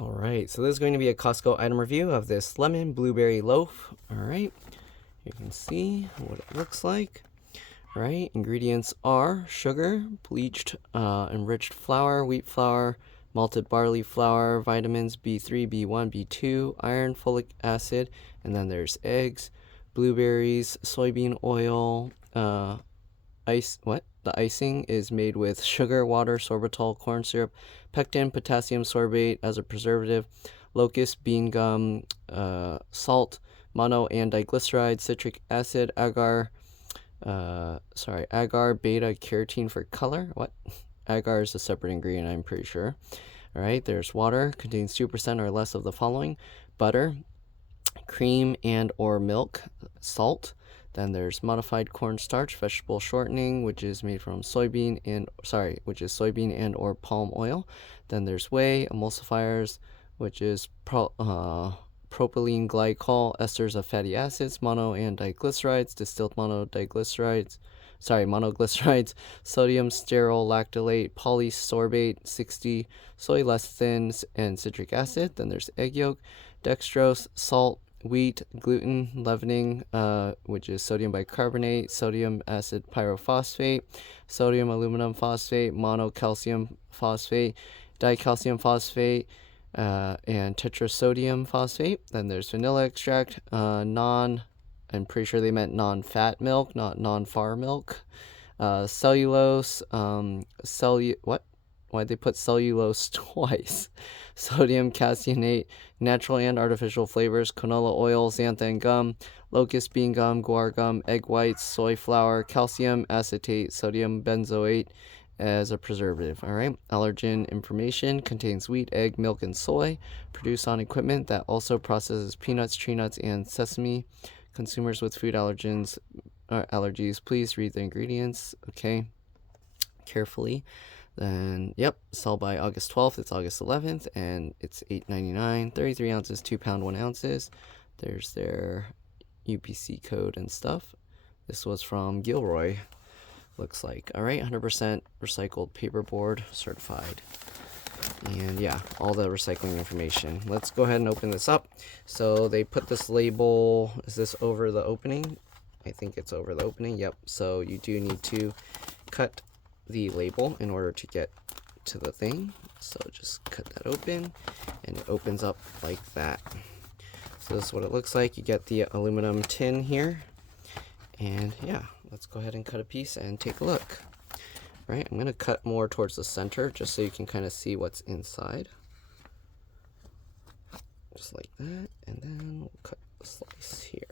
All right, so this is going to be a Costco item review of this lemon blueberry loaf. All right, you can see what it looks like. All right, ingredients are sugar, bleached, enriched flour, wheat flour, malted barley flour, vitamins B3, B1, B2, iron, folic acid, and then there's eggs, blueberries, soybean oil, The icing is made with sugar, water, sorbitol, corn syrup, pectin, potassium sorbate as a preservative, locust bean gum, salt, mono and diglyceride, citric acid, agar beta carotene for color. What? Agar is a separate ingredient, I'm pretty sure. All right, there's water, contains 2% or less of the following: butter, cream and or milk, salt. Then there's modified cornstarch, vegetable shortening, which is made from soybean and or palm oil. Then there's whey, emulsifiers, which is propylene glycol, esters of fatty acids, mono and diglycerides, distilled monoglycerides, sodium sterol lactylate, polysorbate 60, soy lecithin, and citric acid. Then there's egg yolk, dextrose, salt, wheat, gluten, leavening, which is sodium bicarbonate, sodium acid pyrophosphate, sodium aluminum phosphate, monocalcium phosphate, dicalcium phosphate, and tetrasodium phosphate. Then there's vanilla extract, I'm pretty sure they meant non-fat milk, not non-far milk, cellulose, Why'd they put cellulose twice? Sodium caseinate, natural and artificial flavors, canola oil, xanthan gum, locust bean gum, guar gum, egg whites, soy flour, calcium acetate, sodium benzoate as a preservative. All right. Allergen information: contains wheat, egg, milk, and soy. Produced on equipment that also processes peanuts, tree nuts, and sesame. Consumers with food allergies, please read the ingredients. Okay. Carefully. Then, sell by August 12th. It's August 11th, and it's $8.99. 33 ounces, 2 pound, 1 ounces. There's their UPC code and stuff. This was from Gilroy, looks like. All right, 100% recycled paperboard, certified. And yeah, all the recycling information. Let's go ahead and open this up. So they put this label, is this over the opening? I think it's over the opening. Yep. So you do need to cut the label in order to get to the thing. So just cut that open, and it opens up like that. So this is what it looks like. You get the aluminum tin here, and yeah, let's go ahead and cut a piece and take a look. All right, I'm gonna cut more towards the center just so you can kind of see what's inside, just like that. And then we'll cut the slice here.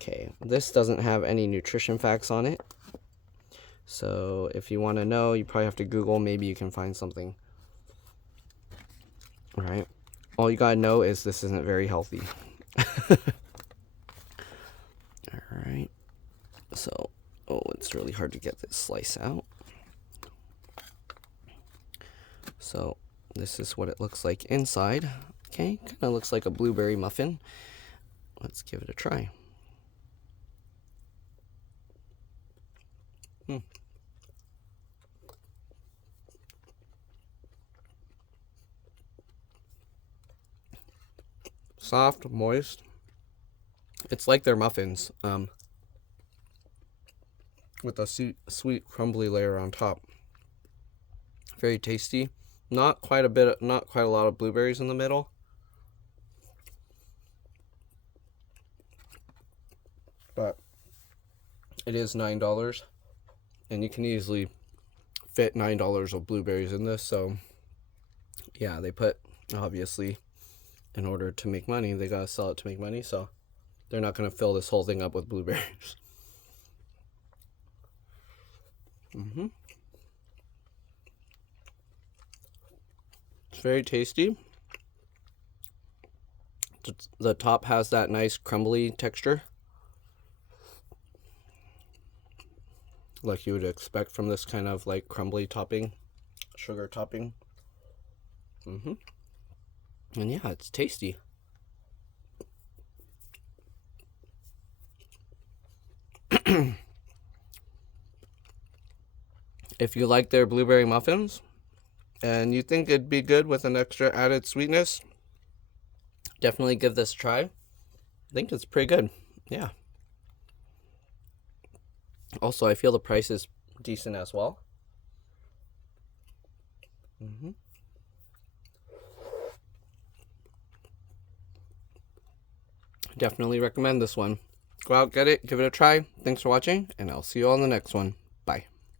Okay, this doesn't have any nutrition facts on it. So if you want to know, you probably have to Google. Maybe you can find something. All right. All you got to know is this isn't very healthy. All right. So, it's really hard to get this slice out. So this is what it looks like inside. Okay. Kind of looks like a blueberry muffin. Let's give it a try. Soft, moist. It's like their muffins, with a sweet, crumbly layer on top. Very tasty. Not quite a lot of blueberries in the middle. But it is $9, and you can easily fit $9 of blueberries in this. So yeah, they put, obviously, in order to make money, they gotta sell it to make money. So they're not gonna fill this whole thing up with blueberries. It's very tasty. The top has that nice crumbly texture, like you would expect from this kind of like crumbly topping, sugar topping. And yeah, it's tasty. If you like their blueberry muffins, and you think it'd be good with an extra added sweetness, definitely give this a try. I think it's pretty good. Yeah. Also, I feel the price is decent as well. Definitely recommend this one. Go out, get it, give it a try. Thanks for watching, and I'll see you all in the next one.